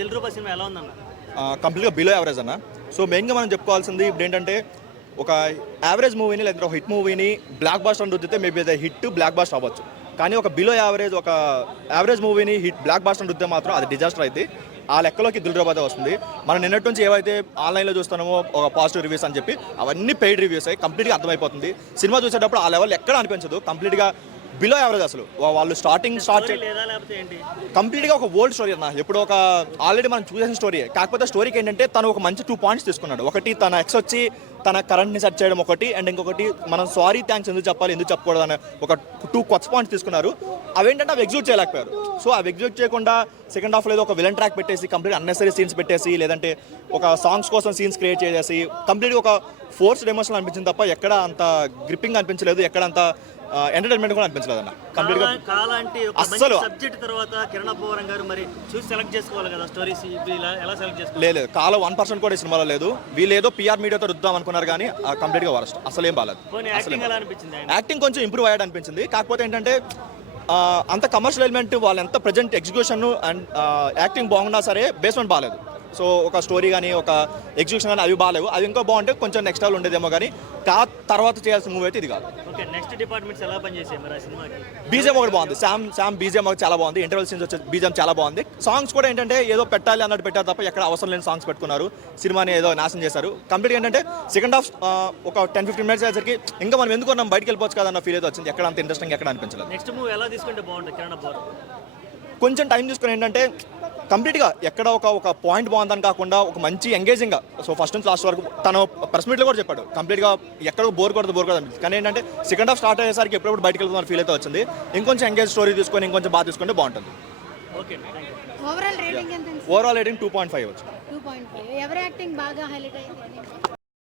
దిల్ రూబా cinema ఎలా ఉందన్న? కంప్లీట్గా బిలో యావరేజ్ అన్న. సో మెయిన్గా మనం చెప్పుకోవాల్సింది ఇప్పుడు ఏంటంటే ఒక యావరేజ్ మూవీని లేదా ఒక హిట్ మూవీని బ్లాక్ బాస్టర్ అని రుద్దితే మేబీ అది హిట్ బ్లాక్ బాస్టర్ అవ్వచ్చు. కానీ ఒక బిలో యావరేజ్ ఒక యావరేజ్ మూవీని హిట్ బ్లాక్ బాస్టర్ అని రుద్దితే మాత్రం అది డిజాస్టర్ అయితే ఆ లెక్కలోకి దిల్ రూబా వస్తుంది. మనం నిన్నటి నుంచి ఏవైతే ఆన్లైన్లో చూస్తున్నామో ఒక పాజిటివ్ రివ్యూస్ అని చెప్పి అవన్నీ పెయిడ్ రివ్యూస్ అయ్యి కంప్లీట్గా అర్థమైపోతుంది. సినిమా చూసేటప్పుడు ఆ లెవెల్ ఎక్కడ అనిపించదు, కంప్లీట్గా బిలో యావరేజ్. అసలు వాళ్ళు స్టార్ట్ కంప్లీట్గా ఒక ఓల్డ్ స్టోరీ అన్న. ఇప్పుడు ఒక ఆల్రెడీ మనం చూసేసిన స్టోరీ, కాకపోతే స్టోరీకి ఏంటంటే తను ఒక మంచి 2 పాయింట్స్ తీసుకున్నాడు. ఒకటి తన ఎక్స్ వచ్చి తన కరెంట్ని సెట్ చేయడం ఒకటి, అండ్ ఇంకొకటి మనం సారీ థ్యాంక్స్ ఎందుకు చెప్పాలి ఎందుకు చెప్పకూడదు అనే ఒక 2 కొత్త పాయింట్స్ తీసుకున్నారు. అవేంటంటే అవి ఎగ్జిక్యూట్ చేయలేకపోయారు. సో అవి ఎగ్జిక్యూట్ చేయకుండా సెకండ్ హాఫ్లో ఏదో ఒక విలన్ ట్రాక్ పెట్టేసి కంప్లీట్ అన్నెసరీ సీన్స్ పెట్టేసి లేదంటే ఒక సాంగ్స్ కోసం సీన్స్ క్రియేట్ చేసేసి కంప్లీట్గా ఒక ఫోర్స్డ్ ఎమోషన్ అనిపించింది తప్ప ఎక్కడ అంత గ్రిప్పింగ్ అనిపించలేదు, ఎక్కడ అంత ఎంటర్టైన్మెంట్ కూడా అనిపించలేదు అన్న. కంప్లీట్గా అస్సలు సబ్జెక్ట్ తర్వాత కిరణ్ అబ్బవరం గారు మరి చూసి సెలెక్ట్ చేసుకోవాలి కదా స్టోరీస్, ఎలా సెలెక్ట్ చేసుకోవాలి? లేదు, కాల 1% కూడా ఈ సినిమాలో లేదు. వీళ్ళు ఏదో పిఆర్ మీడియాతో రుద్దాం అనుకున్నారు కానీ కంప్లీట్గా వరస్ట్, అసలు ఏం బాగాలేదు. యాక్టింగ్ కొంచెం ఇంప్రూవ్ అయ్యాడు అనిపించింది. కాకపోతే ఏంటంటే అంత కమర్షియల్ ఎలిమెంట్ వాళ్ళు ఎంత ప్రజెంట్ ఎగ్జిక్యూషన్ అండ్ యాక్టింగ్ బాగున్నా సరే బేస్మెంట్ బాగాలేదు. సో ఒక స్టోరీ కానీ ఒక ఎగ్జిక్యూషన్ కానీ అవి బాగాలేవు. అవి ఇంకా బాగుంటే కొంచెం నెక్స్ట్ లెవెల్ ఉండేదేమో కానీ తర్వాత చేయాల్సిన మూవీ అయితే ఇది కాదు. నెక్స్ట్ డిపార్ట్మెంట్స్ ఎలా పనిచేసాయి మరి ఆ సినిమాకి? బీజిఎం ఒకటి బాగుంది, శామ్ బీజిఎం ఒకటి చాలా బాగుంది. ఇంటర్వెల్ సీన్స్ వచ్చే బీజిఎం చాలా బాగుంది. సాంగ్స్ కూడా ఏంటంటే ఏదో పెట్టాలి అన్నట్టు పెట్టారు తప్ప ఎక్కడ అవసరం లేని సాంగ్స్ పెట్టుకున్నారు, సినిమాని ఏదో నాశనం చేశారు. కంప్లీట్గా ఏంటంటే సెకండ్ హాఫ్ ఒక 10-15 మినిట్స్ అయ్యేసరికి ఇంకా మనం ఎందుకు మనం బయటకు వెళ్ళిపోవచ్చు కదా అన్న ఫీల్ అయితే వచ్చింది. ఎక్కడ అంత ఇంట్రెస్టింగ్ ఎక్కడ అనిపించలేదు. నెక్స్ట్ మూవీ ఎలా తీసుకుంటే బాగుంటుంది కిరణ్ అబ్బవరం? కొంచెం టైం తీసుకుని ఏంటంటే కంప్లీట్గా ఎక్కడ ఒక పాయింట్ బాగుందని కాకుండా ఒక మంచి ఎంగేజింగ్గా. సో ఫస్ట్ నుంచి లాస్ట్ వరకు తను ప్రెస్ మీట్లో కూడా చెప్పాడు కంప్లీట్గా ఎక్కడ బోర్ కొడదు అనిపించింది. కానీ ఏంటంటే సెకండ్ హాఫ్ స్టార్ట్ అయ్యేసరికి ఎప్పుడప్పుడు బయటకు వెళ్తున్న ఫీల్ అయితే వచ్చింది. ఇంకొంచెం ఎంగేజ్ స్టోరీ తీసుకొని ఇంకొంచెం బాగా తీసుకుంటే బాగుంటుంది. ఓవరాల్ రేటింగ్ ఎంత? ఓవరాల్ రేటింగ్ 2.5 వచ్చు. 2.5. ఎవరి యాక్టింగ్ బాగా హైలైట్ అయింది?